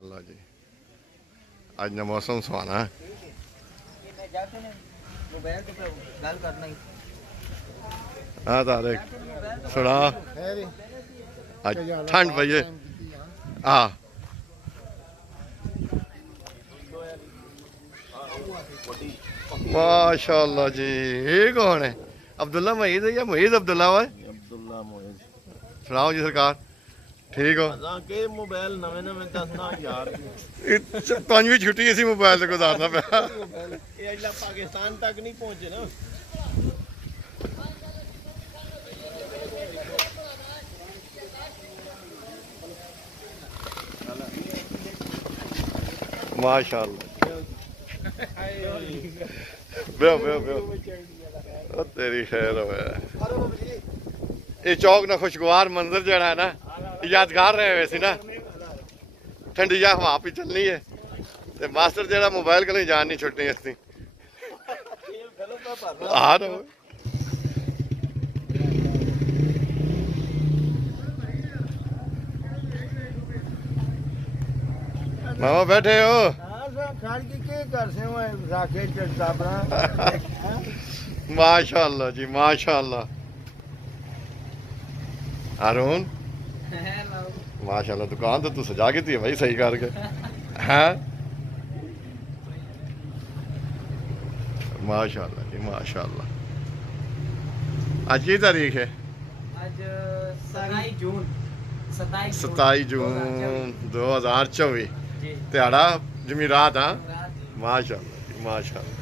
अल्लाह जी आज ना मौसम सुहाना है। हाँ तारे सुना आज ठंड पई है। हाँ माशाअल्लाह जी। ये कौन है? अब्दुल्ला मोईद है या मोईद अब्दुल्ला है? अब्दुल्ला मोईद। सुनाओ जी सरकार ठीक हो? के मोबाइल नवे नवे दसना यार पंजवीं छुट्टी इसी मोबाइल से गुजारना पे पाकिस्तान तक नहीं पहुंचे ना। माशाअल्लाह बेओ बेओ बेओ तेरी खैर हो। ये चौक ना खुशगवार मंजर जड़ा है ना यादगार रहे वैसे ना ठंडी जा हवा भी चलनी है ते मास्टर जड़ा मोबाइल कल जान नहीं छुटनी इसकी। हाँ तो मामा बैठे हो? माशाअल्लाह जी माशाअल्लाह। हारून माशाअल्लाह दुकान तो तू सजा के थी भाई सही करके हैं। माशाअल्लाह जी माशाअल्लाह। आज की तारीख है? आज 27 जून 2024 त्याड़ा जमीरात। हाँ माशाअल्लाह जी माशाअल्लाह।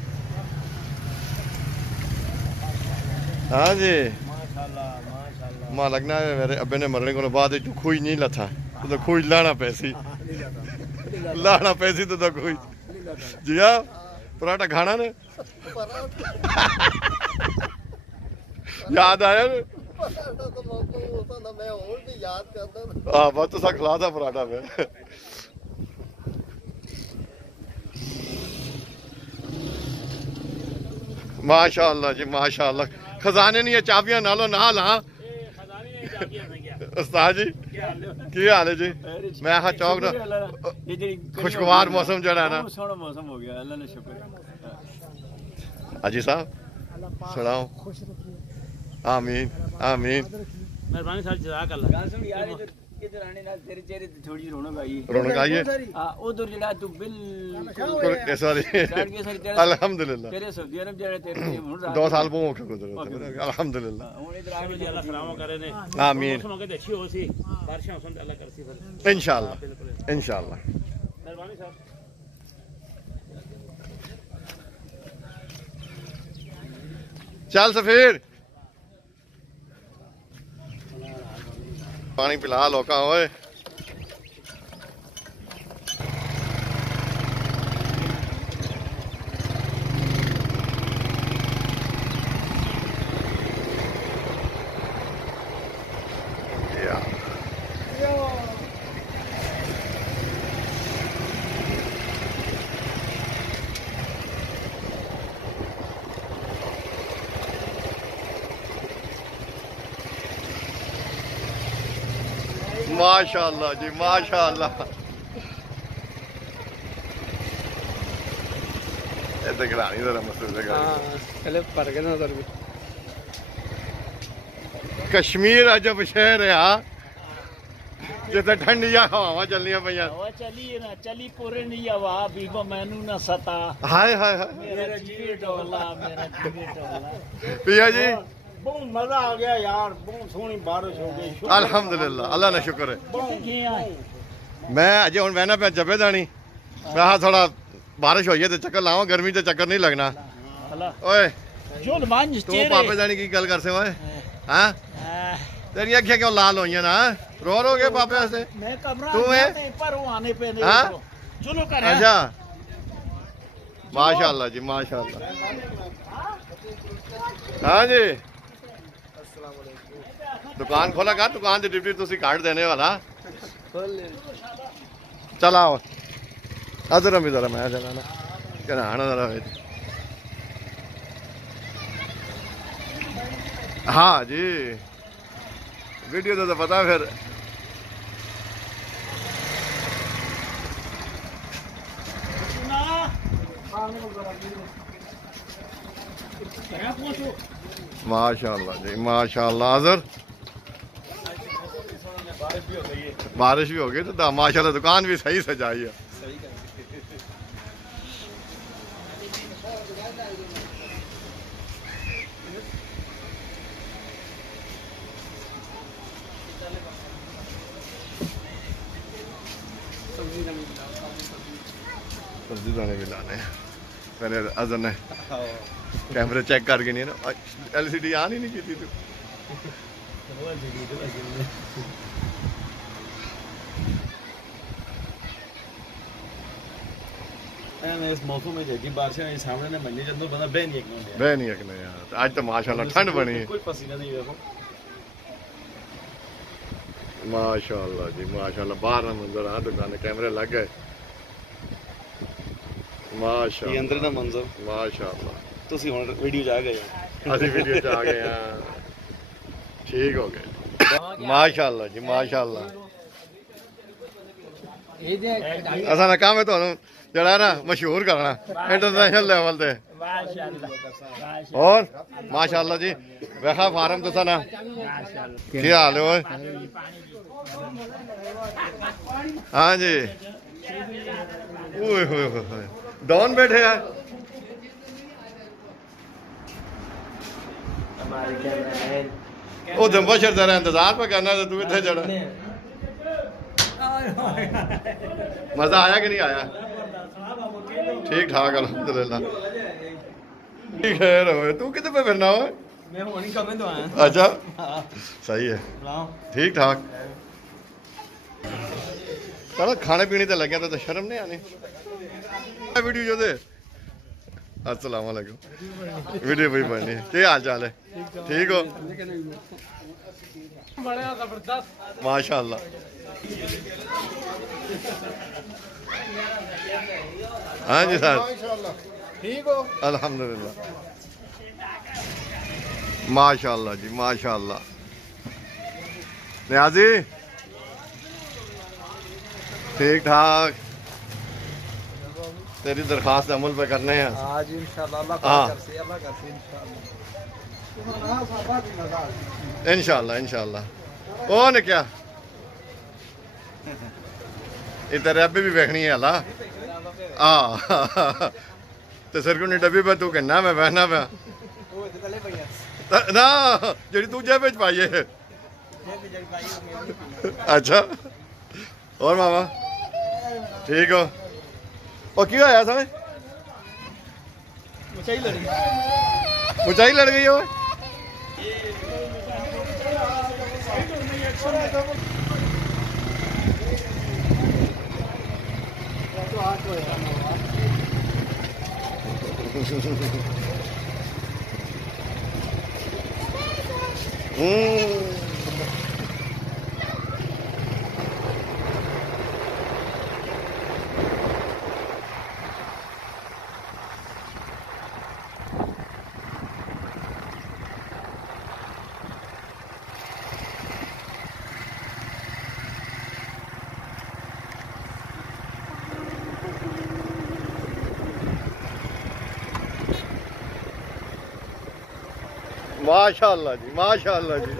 हाँ जी मां लगना है मेरे अब्बे ने मरने को बाद तू खुई नहीं लथा तो खुई लाना पैसी तो खुई जी। हाँ पराठा खाना ने याद आया ने? हाँ बस तो सा खिला था पराठा में। माशाअल्लाह जी माशाअल्लाह। खजाने नहीं है चाबियां नालो ना ला। उस्ताद जी की हाल है जी? मैं हाँ चौक ना खुशगवार मौसम जड़ा है ना सोना मौसम हो गया अल्लाह ने शुक्र। अजी साहब सुनाओ। आमीन आमीन मेहरबानी साहब जज़ाक अल्लाह। इधर आने ना तेरे चेहरे पे थोड़ी रौनक आई है। रौनक आई है? हां उधर जड़ा तू बिल्कुल सॉरी अल्हम्दुलिल्लाह तेरे सऊदी अरब जड़ा तेरे 2 साल बहुत गुजरे अल्हम्दुलिल्लाह। हुन इधर आ जी अल्लाह सलाम करे ने आमीन मौसम के अच्छी हो सी बारिशां होसन अल्लाह करसी फिर इंशाल्लाह इंशाल्लाह। मेहरबानी साहब। चल सफीर पानी पिला लोका ओए। माशाअल्लाह जी माशाअल्लाह। ऐसे गिरानी जरा मसूद पहले पर के नजर में कश्मीर अजब शहर है। हाँ जिथे ठंडिया हवा चलनिया पईयां हवा चली ना चली पूरे नहीं हवा बीबो मैनू ना सता। हाय हाय हाय मेरा जी डोला मेरा जी डोला। पिया जी बहुत मजा आ गया यार बहुत सोहनी बारिश हो गई अल्हम्दुलिल्लाह अल्लाह ने शुक्र है। बहुत मैं अजय हूँ बहना पे जबे दानी मैं हाँ थोड़ा बारिश हुई है तो चक्कर लावा गर्मी तो चक्कर नहीं लगना। ओए तू पापे दानी की गल कर से ओए। हाँ तेरी अखियां क्यों लाल हुई ना? रो गए पापे वास्ते? तू है हाँ अच्छा माशाअल्लाह जी माशाअल्लाह। हाँ जी दुकान खोला कर दुकान की ड्यूटी तुसी काट देने वाला चला आओ अदर जरा मैं जरा ना कहना जरा हाँ जी वीडियो तो पता फिर माशाल्लाह जी माशाल्लाह। अजर बारिश भी हो गई तो माशाल्लाह दुकान भी सही सजाई है। सब्जी दाने भी लाने हैं। मैंने अजर ने कैमरे चेक करके नहीं ना LCD ऑन ही नहीं की थी तू। इस मौसम में जल्दी बारिशें सामने ने मंडी जंदो बंदा बह नहीं एक ने यार आज तो माशाल्लाह ठंड बनी है। कोई पसीना नहीं देखो माशाल्लाह जी माशाल्लाह। बाहर ना मंजर आ दुकान कैमरे लग गए माशाल्लाह। ये अंदर ना मंजर माशाल्लाह। ਤੁਸੀਂ ਹੁਣ ਵੀਡੀਓ 'ਚ ਆ ਗਏ ਅਸੀਂ ਵੀਡੀਓ 'ਚ ਆ ਗਏ ਹਾਂ ठीक हो गए माशाल्लाह जी माशाल्लाह। असा ना काम है ਤੁਹਾਨੂੰ जरा ना मशहूर करना इंटरनेशनल लेवल पे। और माशाल्लाह जी वैखा फार्म तो ना क्या हाल है? हाँ जी डॉन बैठे हैं वो दम्बा शर तेरा इंतजार पे करना तू इतने चढ़ा। मजा आया कि नहीं आया? ठीक ठाक अल्हम्दुलिल्लाह। खैर हो तू कितने पे फिरना हो? मैं होनी कम तो आया। अच्छा सही है ठीक ठाक। चलो खाने पीने तो लगे तो शर्म नहीं आनी वीडियो जो दे। अस्सलाम वालेकुम वीडियो भी बननी है। क्या हाल चाल है? ठीक हो माशाल्लाह। हाँ जी सर ठीक हो अल्हम्दुलिल्लाह माशाल्लाह जी माशाल्लाह। न्याजी ठीक ठाक। तेरी दरखास्त अमल पे करने हैं आज इंशाल्लाह। इंशाल्लाह इंशाल्लाह। ओ ने क्या इधर अभी भी देखनी है अल्लाह तो सर को डब्बी पे तू कहना मैं बहना पे ना जी तू जेब पाई है। अच्छा और मामा ठीक हो? और क्यों आया समझ ऊंचाई लड़ गई हो? माशाल्लाह जी माशाल्लाह जी।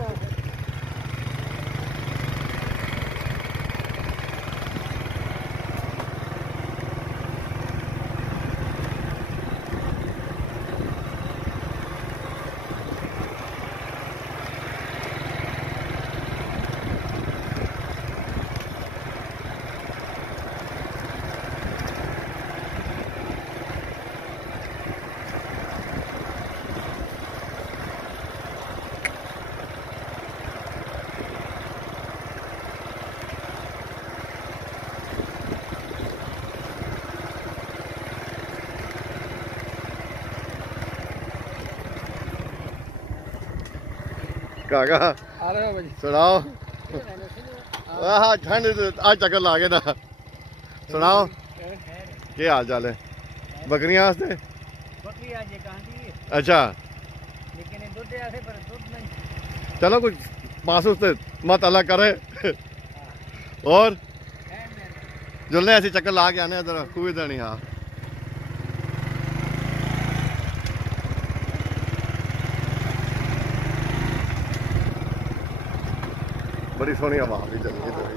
काका सुनाओ हाँ ठंड आज चक्कर ला गए ना सुनाओ क्या हाल चाल है? बकरियां वास्ते अच्छा चलो कुछ मासूस से मत अलग करे और जुलने ऐसे चक्कर ला के आने इधर कोई इधर नहीं। हाँ बड़ी सोहनी हवा भी चलनी है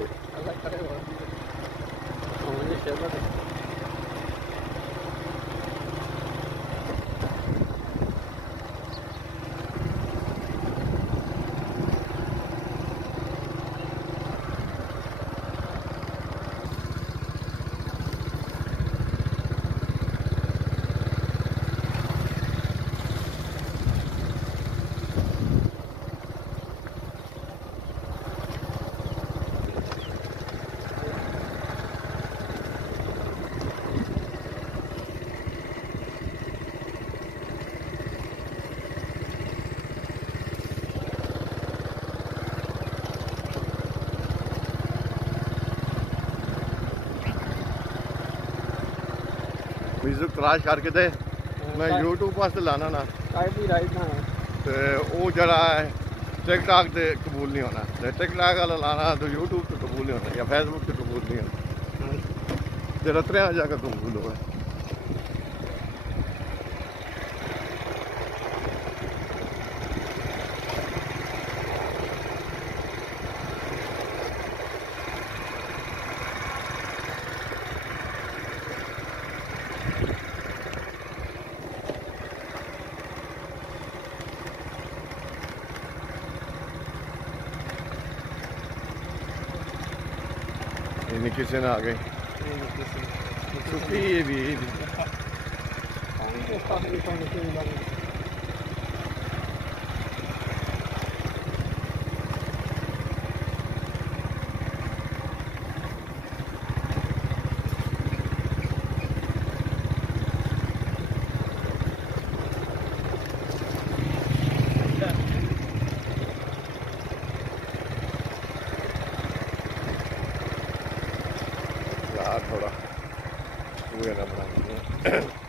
म्यूजिक तलाश करके दे मैं यूट्यूब वास्ते लाना ना ते वो जरा टिकटॉक ते कबूल नहीं होना ते टिकटॉक वाला लाना तो यूट्यूब ते कबूल नहीं होना या फेसबुक ते कबूल नहीं होना जरा त्रिया जाकर कबूल होगा ini किसी ने आ गई सुखी भी थोड़ा हुए ना बनाएंगे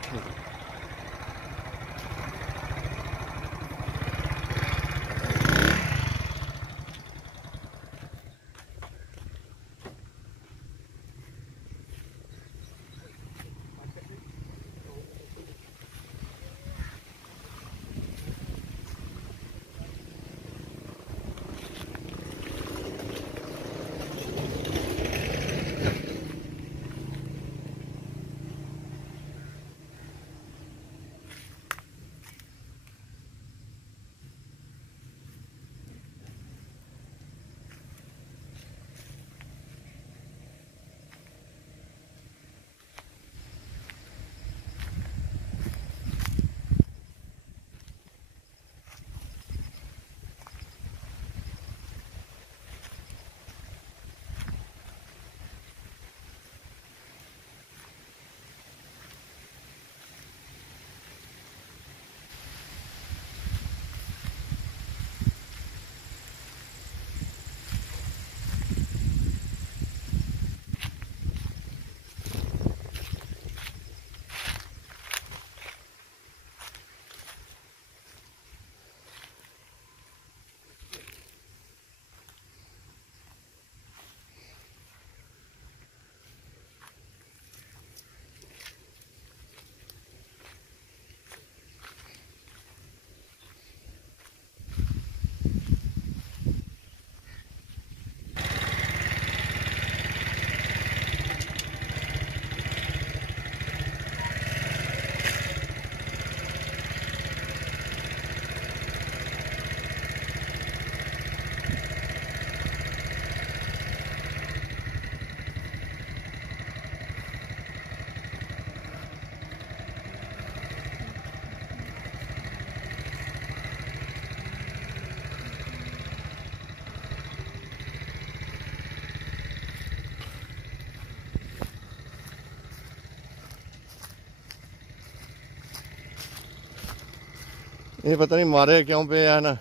ये पता नहीं मारे क्यों पे है ना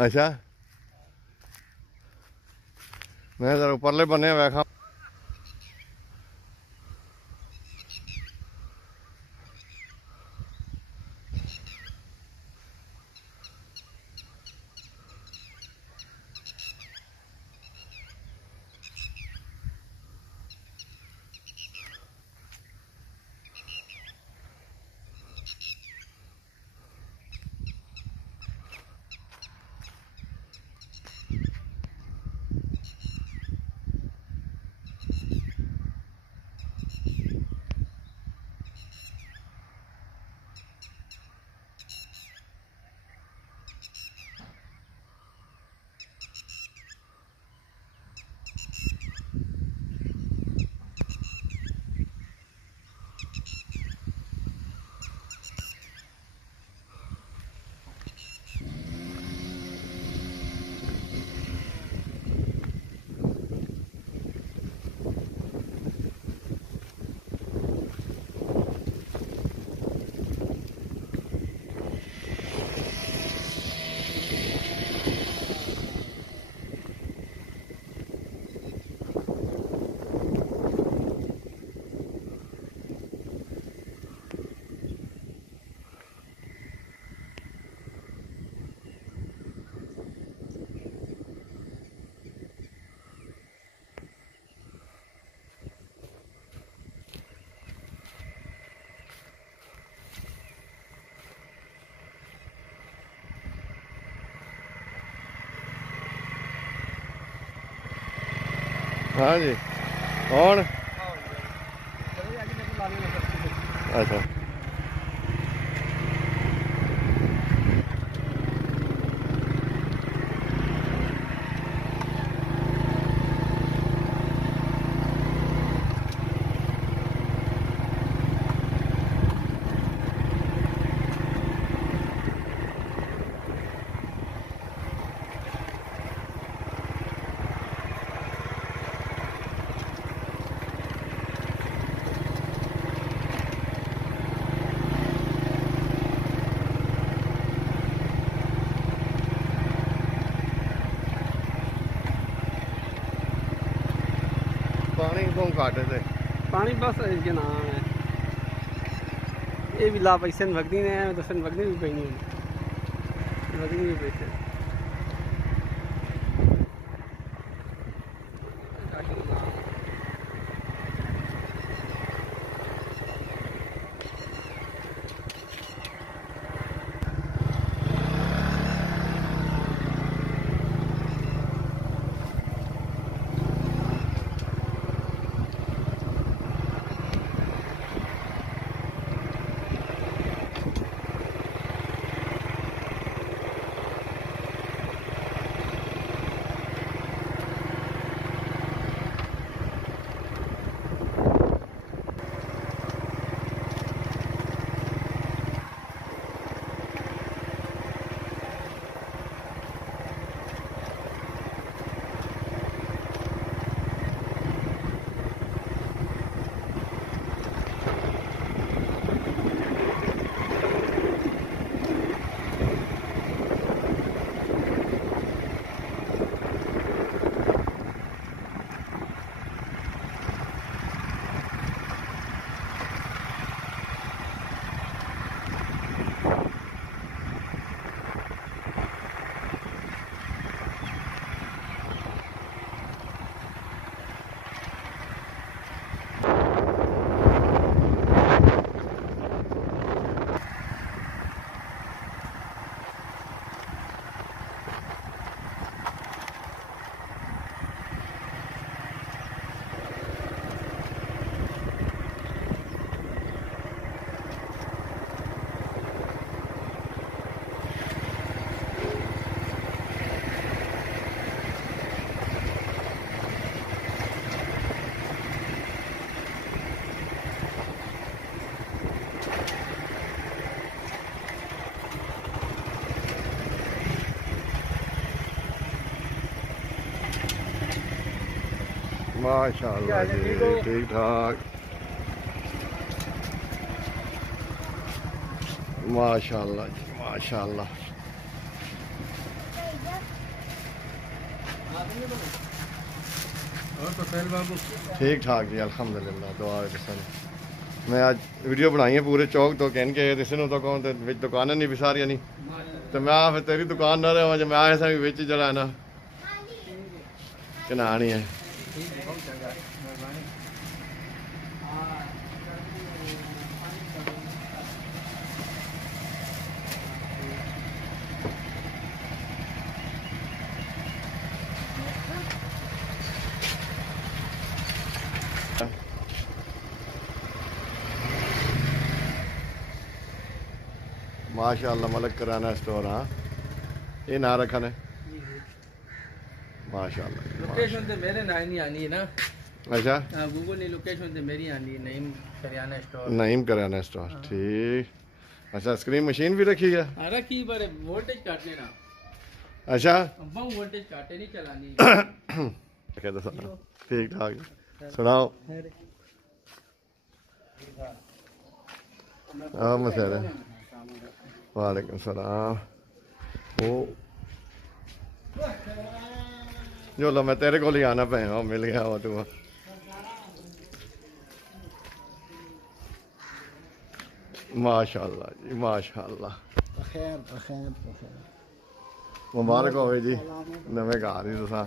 अच्छा मैं जरा ऊपरले बने वैखा हाँ जी कौन अच्छा पानी को घट थे पानी बस इसके नाम है ये भी ला पैसे भगनी ने तो सन भगनी भी पैनी भगनी भी पैसे माशाल्लाह जी ठीक ठाक माशाल्लाह जी माशाल्लाह ठीक ठाक जी अल्हम्दुलिल्लाह दुआ है किसी ने मैं आज वीडियो बनाई है पूरे चौक तो कहन के किसी ने तो कौन तो दुकान नहीं भी सारिया नहीं तो मैं फिर तेरी दुकान ना रहा जो मैं आया था बिच जरा ना कि ना नहीं है माशाअल्लाह मलक किराना स्टोर हाँ ये ना रखा ने माशाअल्लाह लोकेशन तो मेरे ना नहीं आनी है ना अच्छा गूगल ने लोकेशन तो मेरी आनी है नईम करियाना स्टोर नईम किराना स्टोर ठीक अच्छा स्क्रीन मशीन भी रखी है रखी पर वोल्टेज काटने ना अच्छा अब्बा वोल्टेज काटे नहीं चलानी ठीक ठाक सुनाओ हाँ मसला वालेकुम सलाम वो जो लो मैं तेरे को ही आना पे मिल गया वो तू माशाअल्लाह जी माशाअल्लाह बखैर बखैर बखैर मुबारक हो जी नवे घर ही तुसा